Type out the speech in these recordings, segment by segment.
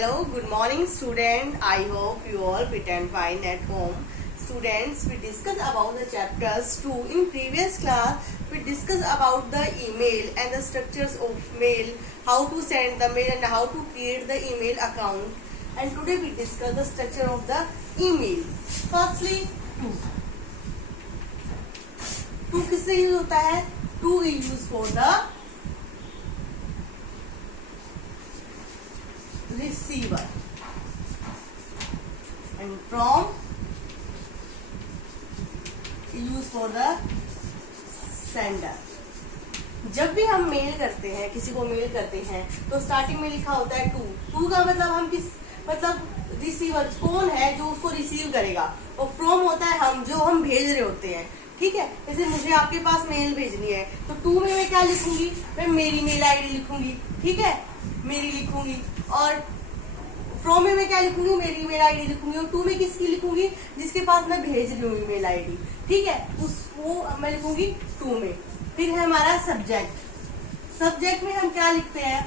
Hello, good morning student. I hope you all fit and fine at home. Students, we discussed about the chapters 2. In previous class, we discussed about the email and the structures of mail, how to send the mail and how to create the email account. And today we discuss the structure of the email. Firstly, to. To किससे use होता है? To is used for the receiver and from use for the sender. जब भी हम mail करते हैं, किसी को मेल करते हैं, तो स्टार्टिंग में लिखा होता है टू का मतलब हम किस मतलब रिसीवर कौन है जो उसको रिसीव करेगा, और फ्रॉम होता है हम जो हम भेज रहे होते हैं. ठीक है, जैसे मुझे आपके पास मेल भेजनी है तो टू में मैं क्या लिखूंगी? मैं मेरी मेल आईडी लिखूंगी. ठीक है, मेरी लिखूंगी. और फ्रॉम में मैं क्या लिखूंगी? मेरी मेल आईडी लिखूंगी. और टू में किसकी लिखूंगी? जिसके पास मैं भेज रही हूँ ईमेल आईडी. ठीक है, वो मैं लिखूंगी टू में. फिर है हमारा सब्जेक्ट. सब्जेक्ट में हम क्या लिखते हैं?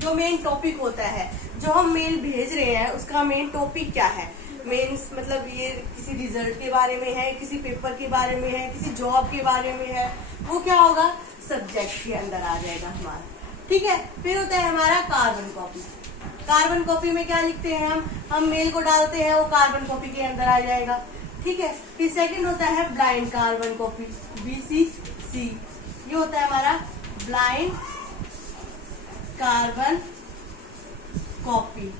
जो मेन टॉपिक होता है, जो हम मेल भेज रहे हैं उसका मेन टॉपिक क्या है. मेन्स मतलब ये किसी रिजल्ट के बारे में है, किसी पेपर के बारे में है, किसी जॉब के बारे में है, वो क्या होगा? सब्जेक्ट के अंदर आ जाएगा हमारा. ठीक है, फिर होता है हमारा कार्बन कॉपी. कार्बन कॉपी में क्या लिखते हैं? हम मेल को डालते हैं, वो कार्बन कॉपी के अंदर आ जाएगा. ठीक है, फिर सेकंड होता है ब्लाइंड कार्बन कॉपी, BCC. ये होता है हमारा ब्लाइंड कार्बन कॉपी.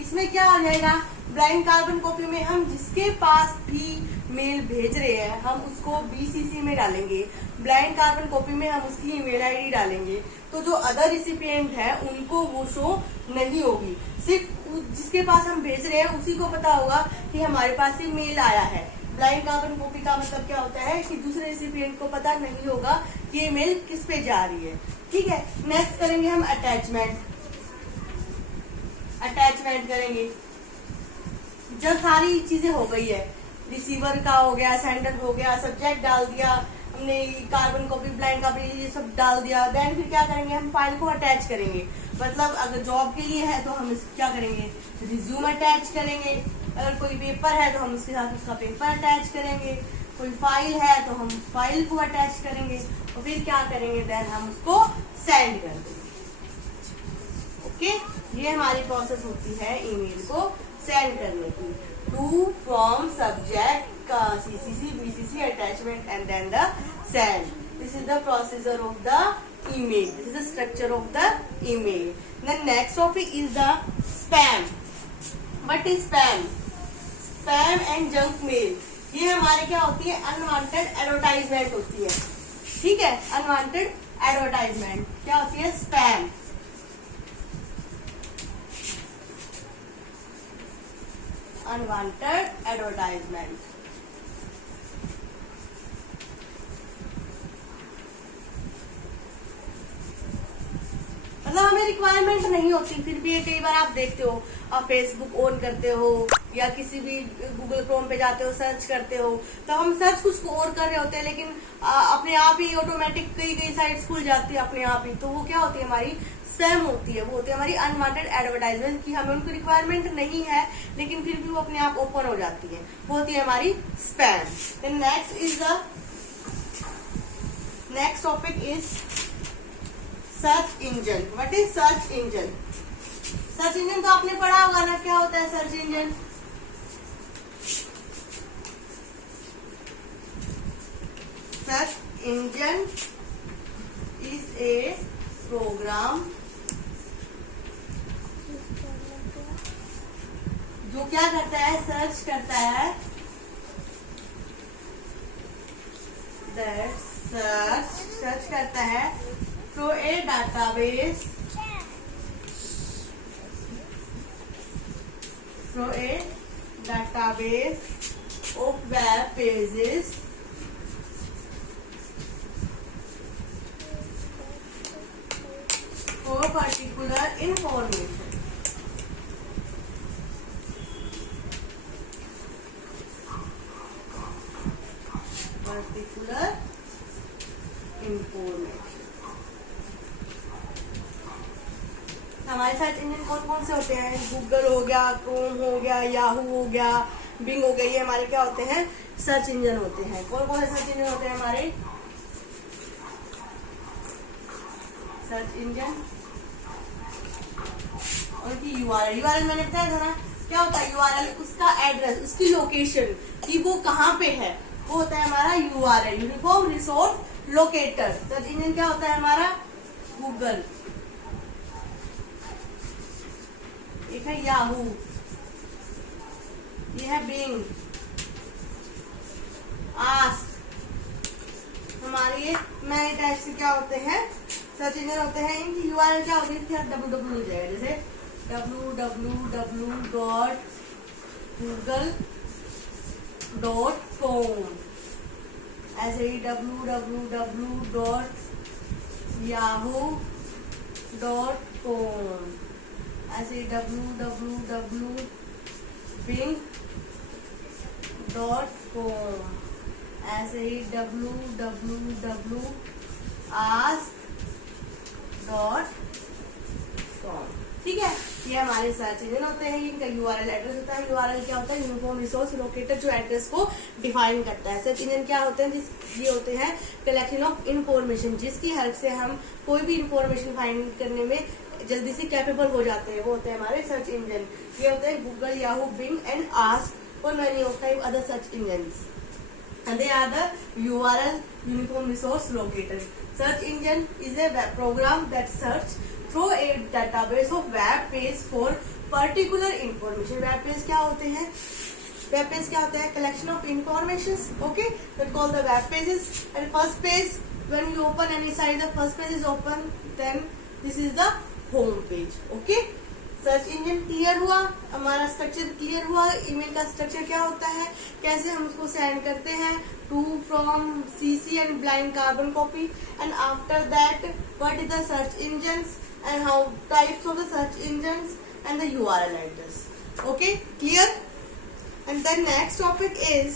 इसमें क्या आ जाएगा? ब्लाइंड कार्बन कॉपी में हम जिसके पास भी मेल भेज रहे हैं हम उसको BCC में डालेंगे. ब्लाइंड कार्बन कॉपी में हम उसकी ईमेल आईडी डालेंगे. तो जो अदर रिसिपिएंट है उनको वो शो नहीं होगी. सिर्फ जिसके पास हम भेज रहे हैं उसी को पता होगा कि हमारे पास ही मेल आया है. ब्लाइंड कार्बन कॉपी का मतलब क्या होता है कि दूसरे रिसिपिएंट को पता नहीं होगा कि ये मेल किस पे जा रही है. ठीक है, नेक्स्ट करेंगे हम अटैचमेंट. अटैचमेंट करेंगे जब सारी चीजें हो गई है, रिसीवर का हो गया, सेंडर हो गया, सब्जेक्ट डाल दिया हमने, कार्बन कॉपी, ब्लाइंड कॉपी ये सब डाल दिया. देन फिर क्या करेंगे? हम फाइल को अटैच करेंगे. मतलब अगर जॉब के लिए है तो हम क्या करेंगे? रिज्यूम अटैच करेंगे. अगर कोई पेपर है तो हम उसके साथ उसका पेपर अटैच करेंगे. कोई फाइल है तो हम फाइल को अटैच करेंगे. और फिर क्या करेंगे? देन हम उसको सेंड कर देंगे. ओके, ये हमारी प्रोसेस होती है ईमेल को सेंड करने की. To, from, subject, CCC, BCC, attachment and then the send. This is the procedure of the email. This is the structure of the email. The next topic is the spam. What is spam? Spam and junk mail. ये हमारे क्या होती है? Unwanted advertisement होती है. ठीक है, unwanted advertisement क्या होती है? स्पैम. Unwanted advertisement. मतलब हमें रिक्वायरमेंट नहीं होती, फिर भी कई बार आप देखते हो, आप फेसबुक ऑन करते हो या किसी भी गूगल क्रोम पे जाते हो, सर्च करते हो, तो हम सर्च कुछ और कर रहे होते हैं लेकिन अपने आप ही ऑटोमेटिक कई साइट्स खुल जाती है अपने आप ही. तो वो क्या होती है? हमारी स्पैम होती है. वो होती है हमारी अनवांटेड एडवर्टाइजमेंट की हमें उनकी रिक्वायरमेंट नहीं है लेकिन फिर भी वो अपने आप ओपन हो जाती है. वो होती है हमारी spam. Next topic is search engine. What is search engine? Search engine तो आपने पढ़ा होगा ना, क्या होता है search engine? Search engine is a program जो क्या करता है? सर्च करता है. सर्च करता है through a database of web pages for particular information. हमारी हमारे सर्च इंजन कौन कौन से होते हैं? गूगल हो गया, क्रोम हो गया, याहू हो गया, बिंग हो गया, ये हमारे क्या होते हैं? सर्च इंजन होते हैं। कौन कौन से सर्च इंजन होते हैं हमारे? सर्च इंजन और की यूआरएल। यूआरएल मैंने बताया था ना, क्या होता है यूआरएल? उसका एड्रेस, उसकी लोकेशन कि वो कहाँ पे है, वो होता है हमारा URL, uniform resource locator. Search engine क्या होता है हमारा? गूगल, एक है याहू, ये है बिंग, आस्क। हमारे ये नए टाइप से क्या होते हैं? सर्च इंजन होते हैं। इनकी यूआरएल क्या होती है? इसके साथ www मिल जाएगा, जैसे www.google.com, ऐसे ही www.yahoo.com, ऐसे ही www.bing.com, ऐसे ही www.ask.com। ठीक है, ये हमारे सर्च इंजन होते हैं। इनका यूआरएल एड्रेस होता है। यूआरएल क्या होता है? यूनिफॉर्म रिसोर्स लोकेटर, जो एड्रेस को डिफाइन करता है। सर्च इंजन क्या होते हैं? ये होते हैं कलेक्शन ऑफ इंफॉर्मेशन, जिसकी हेल्प से हम कोई भी इंफॉर्मेशन फाइंड करने में जल्दी से कैपेबल हो जाते हैं, वो होते हैं हमारे सर्च इंजन। ये होते हैं Google, Yahoo, Bing and Ask और many of type other search engines, and they are the URL, uniform resource locator. Search engine is a web program that search through a database of web page for particular information. Web page क्या होते हैं? Web page क्या होते हैं? Collection of informations, okay, that called the web pages. And first page, when you open any site, the first page is open, then this is the home page, okay. Search engine clear हुआ, हमारा structure clear हुआ। Email का structure क्या होता है, कैसे हम उसको सेंड करते हैं? To, from, CC and blind carbon copy. And after that what is the search engines and how types of the search engines and the URL address. Okay, clear? And then next topic is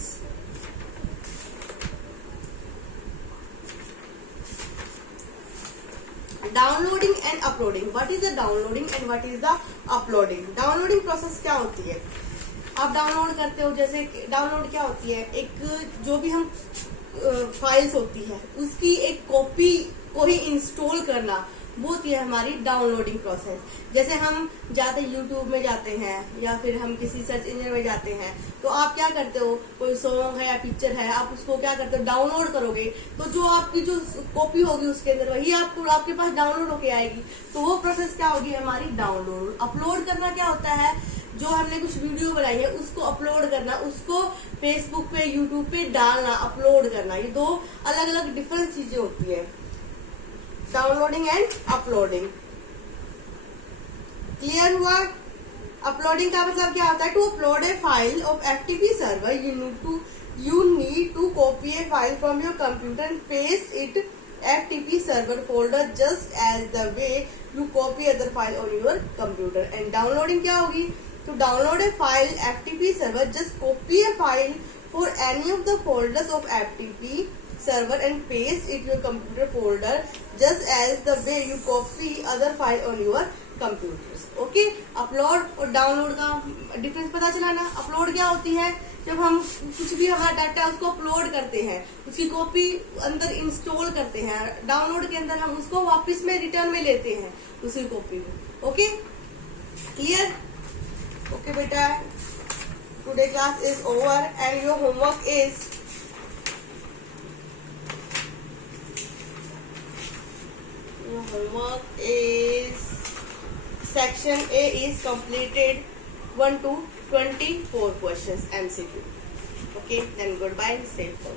downloading and uploading. What is the downloading and what is the uploading? Downloading process क्या होती है? आप download करते हो, जैसे download क्या होती है? एक जो भी हम फाइल्स होती है उसकी एक कॉपी को ही इंस्टॉल करना, वो होती है हमारी डाउनलोडिंग प्रोसेस। जैसे हम जाते यूट्यूब में जाते हैं या फिर हम किसी सर्च इंजन में जाते हैं, तो आप क्या करते हो? कोई सॉन्ग है या पिक्चर है, आप उसको क्या करते हो? डाउनलोड करोगे, तो जो आपकी जो कॉपी होगी उसके अंदर वही आपके पास डाउनलोड होके आएगी। तो वो प्रोसेस क्या होगी हमारी? डाउनलोड। अपलोड करना क्या होता है? जो हमने कुछ वीडियो बनाई है उसको अपलोड करना, उसको फेसबुक पे, यूट्यूब पे डालना, अपलोड करना। ये दो अलग अलग डिफरेंट चीजें होती है, डाउनलोडिंग एंड अपलोडिंग। क्लियर हुआ? अपलोडिंग का मतलब क्या होता है? To upload a file of FTP server, you need to copy a file from your computer and paste it FTP server folder just as the way you copy other file on your computer. And downloading क्या होगी? To download a file FTP server, just copy a file for any of the folders of FTP server and paste it your computer folder just as the way you copy other file on your computers. Okay, upload और download का difference पता चला ना? Upload क्या होती है? जब हम कुछ भी हमारा डाटा है उसको अपलोड करते हैं, उसकी कॉपी अंदर इंस्टॉल करते हैं। डाउनलोड के अंदर हम उसको वापस में रिटर्न में लेते हैं उसी कॉपी को। Okay, clear? ओके बेटा, today class is over and your homework is section A is completed 1 to 24 questions MCQ. Okay, then goodbye, safe.